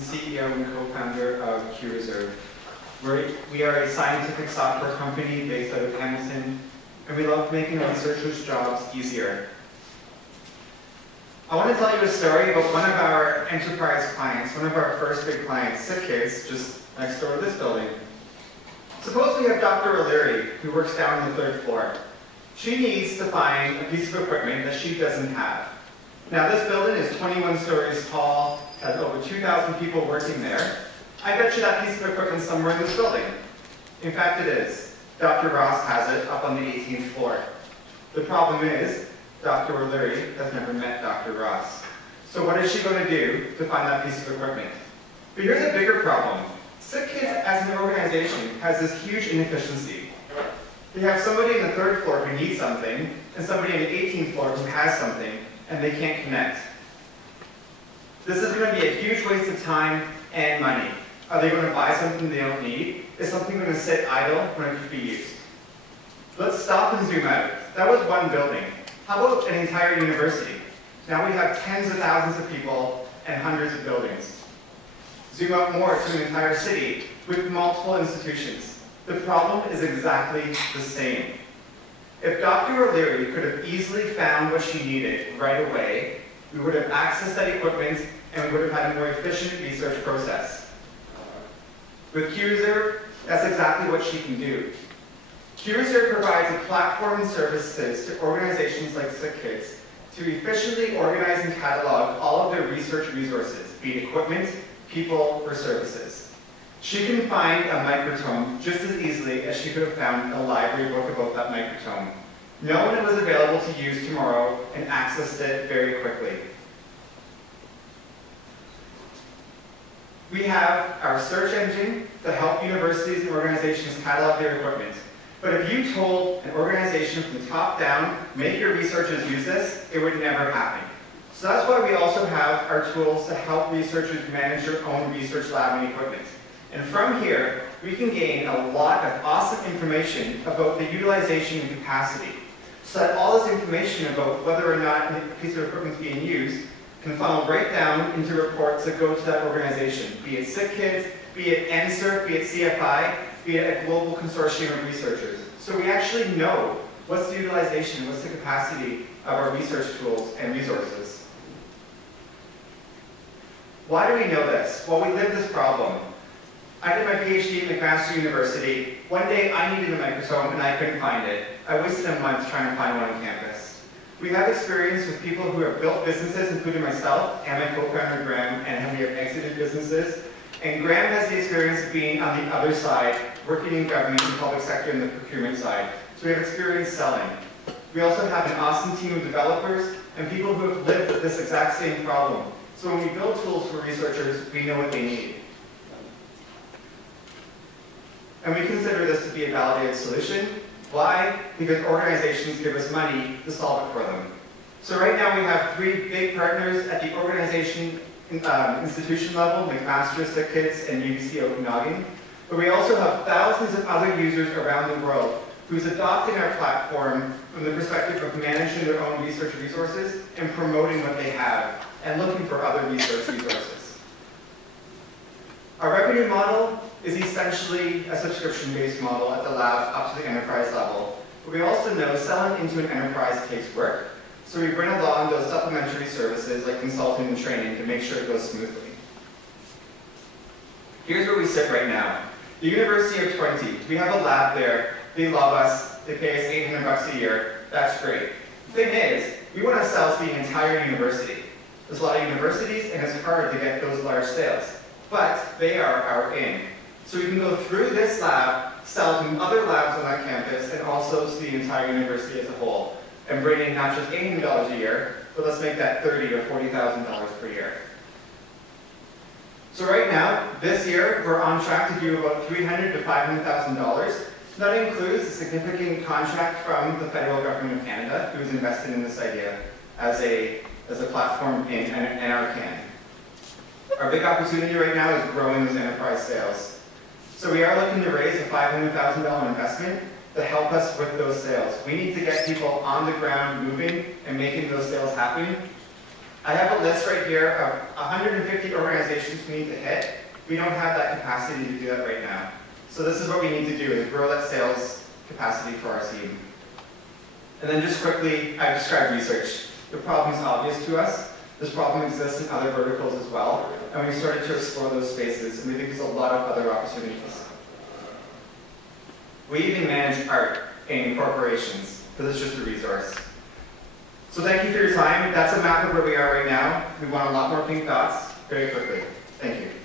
the CEO and co-founder of QReserve. We are a scientific software company based out of Hamilton, and we love making researchers' jobs easier. I want to tell you a story about one of our enterprise clients, one of our first big clients, Sick Kids, just next door to this building. Suppose we have Dr. O'Leary, who works down on the 3rd floor. She needs to find a piece of equipment that she doesn't have. Now, this building is 21 stories tall, has over 2,000 people working there. I bet you that piece of equipment somewhere in this building. In fact, it is. Dr. Ross has it up on the 18th floor. The problem is, Dr. O'Leary has never met Dr. Ross. So what is she going to do to find that piece of equipment? But here's a bigger problem. Sick Kids as an organization has this huge inefficiency. They have somebody on the 3rd floor who needs something, and somebody on the 18th floor who has something, and they can't connect. This is going to be a huge waste of time and money. Are they going to buy something they don't need? Is something going to sit idle when it could be used? Let's stop and zoom out. That was one building. How about an entire university? Now we have tens of thousands of people and hundreds of buildings. Zoom out more to an entire city with multiple institutions. The problem is exactly the same. If Dr. O'Leary could have easily found what she needed right away, we would have accessed that equipment and we would have had a more efficient research process. With QReserve, that's exactly what she can do. QReserve provides a platform and services to organizations like Sick Kids to efficiently organize and catalog all of their research resources, be it equipment, people, or services. She can find a microtome just as easily as she could have found a library book about that microtome. Known it was available to use tomorrow and accessed it very quickly. We have our search engine to help universities and organizations catalog their equipment. But if you told an organization from the top down, make your researchers use this, it would never happen. So that's why we also have our tools to help researchers manage their own research lab and equipment. And from here, we can gain a lot of awesome information about the utilization and capacity, so that all this information about whether or not a piece of equipment is being used can funnel right down into reports that go to that organization, be it Sick Kids, be it NSERC, be it CFI, be it a global consortium of researchers. So we actually know what's the utilization, what's the capacity of our research tools and resources. Why do we know this? Well, we live this problem. I did my PhD at McMaster University. One day I needed a microtome and I couldn't find it. I wasted a month trying to find one on campus. We have experience with people who have built businesses, including myself and my co-founder Graham, and we have exited businesses. And Graham has the experience of being on the other side, working in government and public sector in the procurement side. So we have experience selling. We also have an awesome team of developers and people who have lived with this exact same problem. So when we build tools for researchers, we know what they need. And we consider this to be a validated solution. Why? Because organizations give us money to solve it for them. So right now we have 3 big partners at the organization institution level, McMaster, Sick Kids, and UBC Okanagan. But we also have thousands of other users around the world who's adopting our platform from the perspective of managing their own research resources and promoting what they have and looking for other research resources. Our revenue model is essentially a subscription-based model at the lab up to the enterprise level. But we also know selling into an enterprise takes work. So we bring along those supplementary services like consulting and training to make sure it goes smoothly. Here's where we sit right now. The University of Twente, we have a lab there. They love us. They pay us $800 a year. That's great. The thing is, we want to sell to the entire university. There's a lot of universities, and it's hard to get those large sales. But they are our aim. So we can go through this lab, sell to other labs on that campus, and also to the entire university as a whole, and bring in not just $800 a year, but let's make that $30,000 or $40,000 per year. So right now, this year, we're on track to do about $300,000 to $500,000. That includes a significant contract from the federal government of Canada, who's invested in this idea as a platform in NRCan. Our big opportunity right now is growing those enterprise sales. So we are looking to raise a $500,000 investment to help us with those sales. We need to get people on the ground moving and making those sales happen. I have a list right here of 150 organizations we need to hit. We don't have that capacity to do that right now. So this is what we need to do, is grow that sales capacity for our team. And then just quickly, I've described research. The problem is obvious to us. This problem exists in other verticals as well. And we started to explore those spaces, and we think there's a lot of other opportunities. We even manage art in corporations, because it's just a resource. So thank you for your time. That's a map of where we are right now. We want a lot more pink dots very quickly. Thank you.